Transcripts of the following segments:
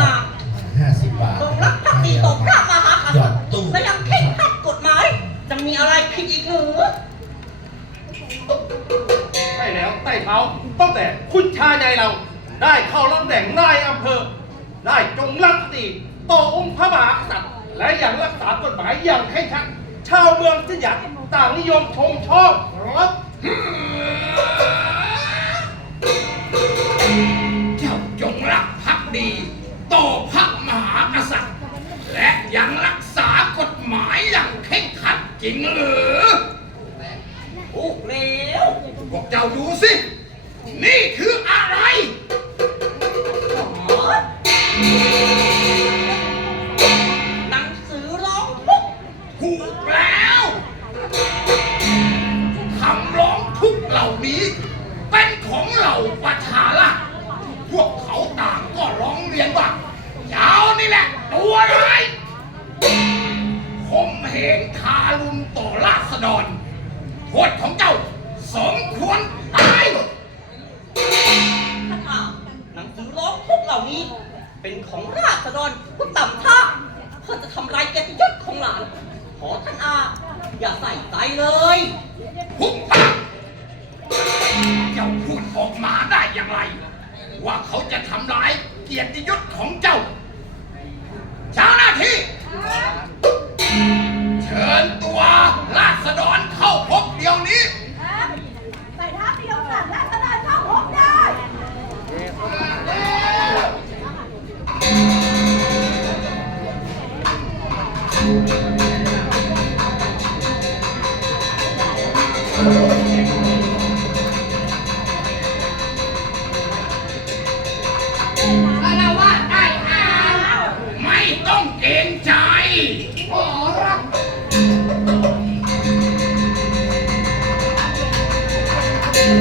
มาห้าสิบบาทตรงรักภักดีต่อพระมหากหยษัอตดริย์ตู้และยังเข่งครัดกฎหมาย จะมีอะไรผิดอีกหรือ ใช่แล้วใต้เท้าตั้งแต่คุณชายในเรา ได้เข้ารับตำแหน่งนายอำเภอ ได้จงรักภักดีต่อองค์พระมหากษัตริย์และยังรักษากฎหมายอย่างเคร่งครัดชาวเมืองสิยามต่างนิยมชมชอบ จริงหรือถูกแล้วพวกเจ้าดูสิ นี่คืออะไรหนังสือร้องทุกข์ถูกแล้วคำร้องทุกข์เหล่านี้ เป็นของเหล่าประชาละพวกเขาต่างก็ร้องเรียนว่าเจ้านี่แหละ ตัวร้าย เหงทารุณต่อราษฎรโทษของเจ้าสมควรตายท่านอาหนังสือร้องทุกข์เหล่านี้ เป็นของราษฎรผู้ต่ำท่าเพื่อจะทำลายเกียรติยศของหลาน ขอท่านอา อย่าใส่ใจเลยหุบปากเจ้าพูดออกมาได้อย่างไร ว่าเขาจะทำร้ายเกียรติยศของเจ้าเจ้าหน้าที่เชิ คารวะได้อาไม่ต้องเกรงใจขอรับ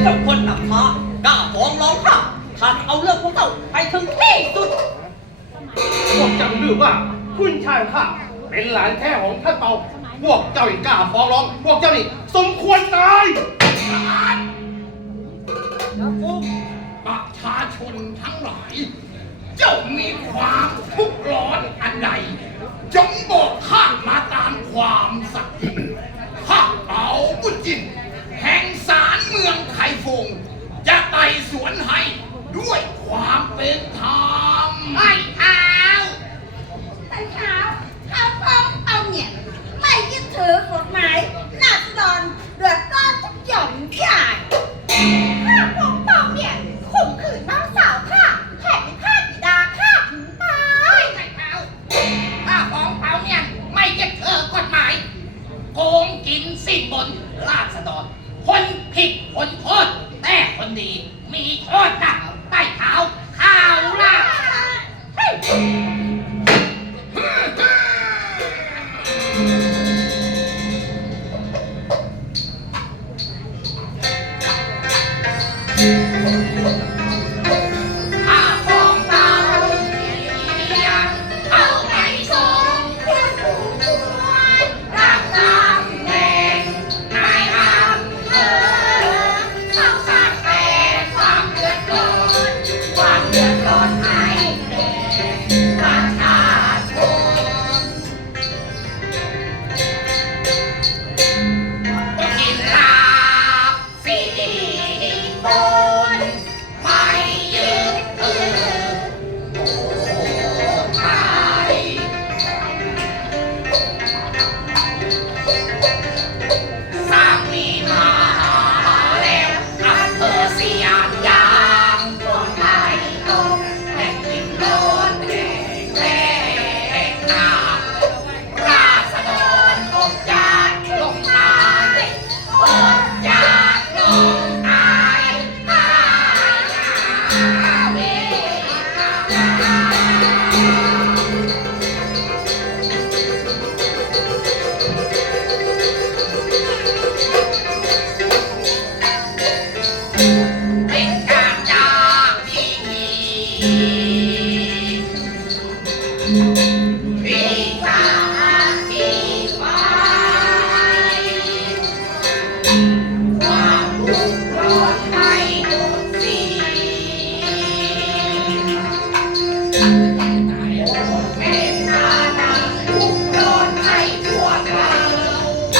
เจ้าคนต่ำท่ากล้าฟ้องร้องข้าข้าจะเอาเรื่องพวกเจ้าไปถึงที่สุด พวกเจ้าลือว่า คุณชายข้า เป็นหลานแท้ของท่านเปาพวกเจ้าอีกกล้าฟ้องร้อง พวกเจ้านี่สมควรตายประชาชนทั้งหลาย เจ้ามีความทุกข์ร้อนอันใดจงบอกข้ามาตามความสัตย์จริงข้าเปาบุญจิน แห่งศาลเมืองไคฟงจะไต่สวนให้ด้วยความเป็นธรรมไม่เอา แต่เช้าเขาฟ้องเอาเนี่ย ไม่ยึด ถือกฎหมายนาสดอนเดือดร้อนทุกหย่อมใหญ่ข้าฟ้องเปาเนี่ยข่มขืนน้องสาวข้าแถมยังฆ่าบิดาข้าถึงตายไม่เอาถ้าฟ้องเปาเนี่ยไม่ยึดถือกฎหมาย โกงกินสิ้นบนราษฎรคนผิดคนโทษแต่คนดี บ